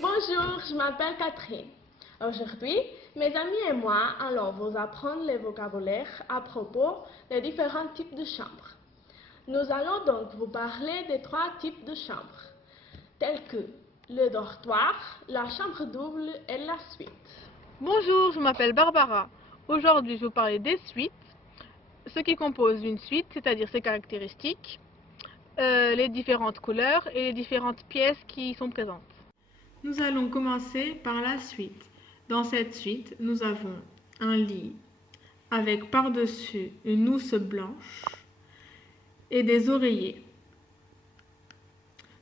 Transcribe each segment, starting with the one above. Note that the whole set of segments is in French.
Bonjour, je m'appelle Catherine. Aujourd'hui, mes amis et moi allons vous apprendre le vocabulaire à propos des différents types de chambres. Nous allons donc vous parler des 3 types de chambres, tels que le dortoir, la chambre double et la suite. Bonjour, je m'appelle Barbara. Aujourd'hui, je vais vous parler des suites, ce qui compose une suite, c'est-à-dire ses caractéristiques, les différentes couleurs et les différentes pièces qui y sont présentes. Nous allons commencer par la suite. Dans cette suite, nous avons un lit avec par-dessus une housse blanche et des oreillers.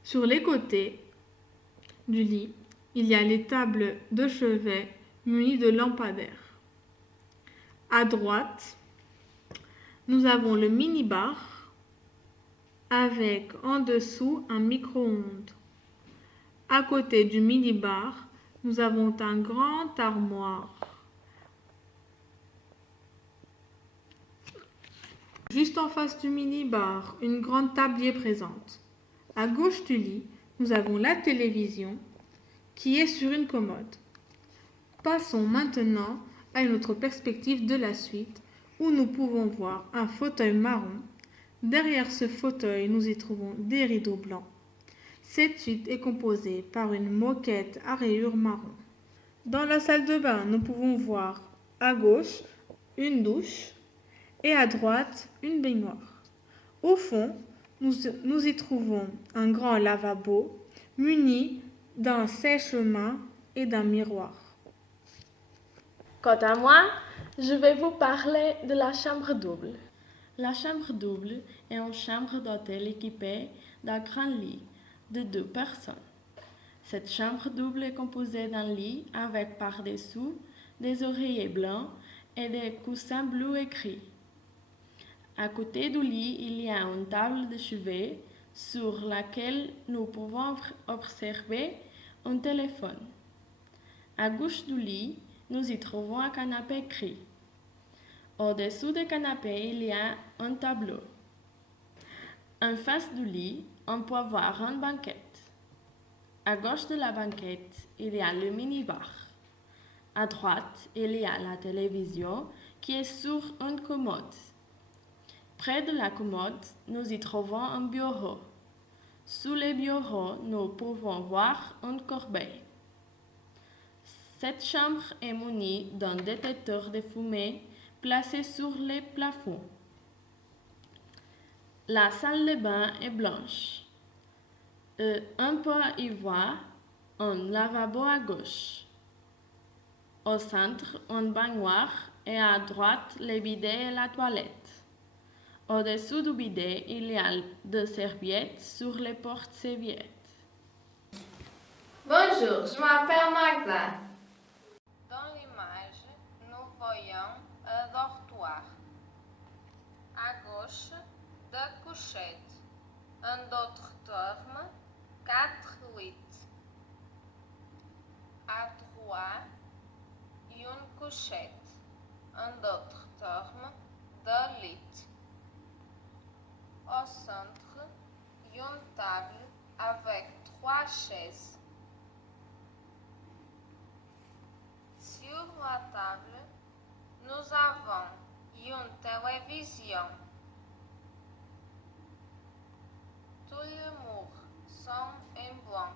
Sur les côtés du lit, il y a les tables de chevet munies de lampadaires. À droite, nous avons le mini-bar avec en dessous un micro-ondes. À côté du mini-bar, nous avons un grand armoire. Juste en face du mini-bar, une grande table y est présente. À gauche du lit, nous avons la télévision qui est sur une commode. Passons maintenant à une autre perspective de la suite où nous pouvons voir un fauteuil marron. Derrière ce fauteuil, nous y trouvons des rideaux blancs. Cette suite est composée par une moquette à rayures marron. Dans la salle de bain, nous pouvons voir à gauche une douche et à droite une baignoire. Au fond, nous y trouvons un grand lavabo muni d'un sèche-mains et d'un miroir. Quant à moi, je vais vous parler de la chambre double. La chambre double est une chambre d'hôtel équipée d'un grand lit de 2 personnes. Cette chambre double est composée d'un lit avec par-dessous des oreillers blancs et des coussins bleus et gris. À côté du lit, il y a une table de chevet sur laquelle nous pouvons observer un téléphone. À gauche du lit, nous y trouvons un canapé gris. Au-dessous du canapé, il y a un tableau. En face du lit, on peut voir une banquette. À gauche de la banquette, il y a le mini-bar. À droite, il y a la télévision qui est sur une commode. Près de la commode, nous y trouvons un bureau. Sous le bureau, nous pouvons voir une corbeille. Cette chambre est munie d'un détecteur de fumée placé sur le plafond. La salle de bain est blanche. On peut y voir un lavabo à gauche. Au centre, une baignoire et à droite, le bidet et la toilette. Au-dessous du bidet, il y a 2 serviettes sur les porte-serviettes. Bonjour, je m'appelle Magda. Dans l'image, nous voyons un dortoir. À gauche, 2 couchettes. En d'autres termes, 4 lits. À droite, une couchette. En d'autres termes, 2 lits. Au centre, une table avec 3 chaises. Sur la table, nous avons une télévision. Tous les murs sont en blanc.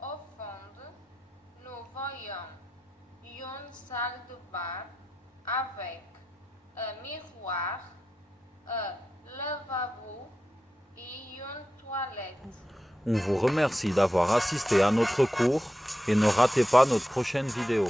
Au fond, nous voyons une salle de bain avec un miroir, un lavabo et une toilette. On vous remercie d'avoir assisté à notre cours et ne ratez pas notre prochaine vidéo.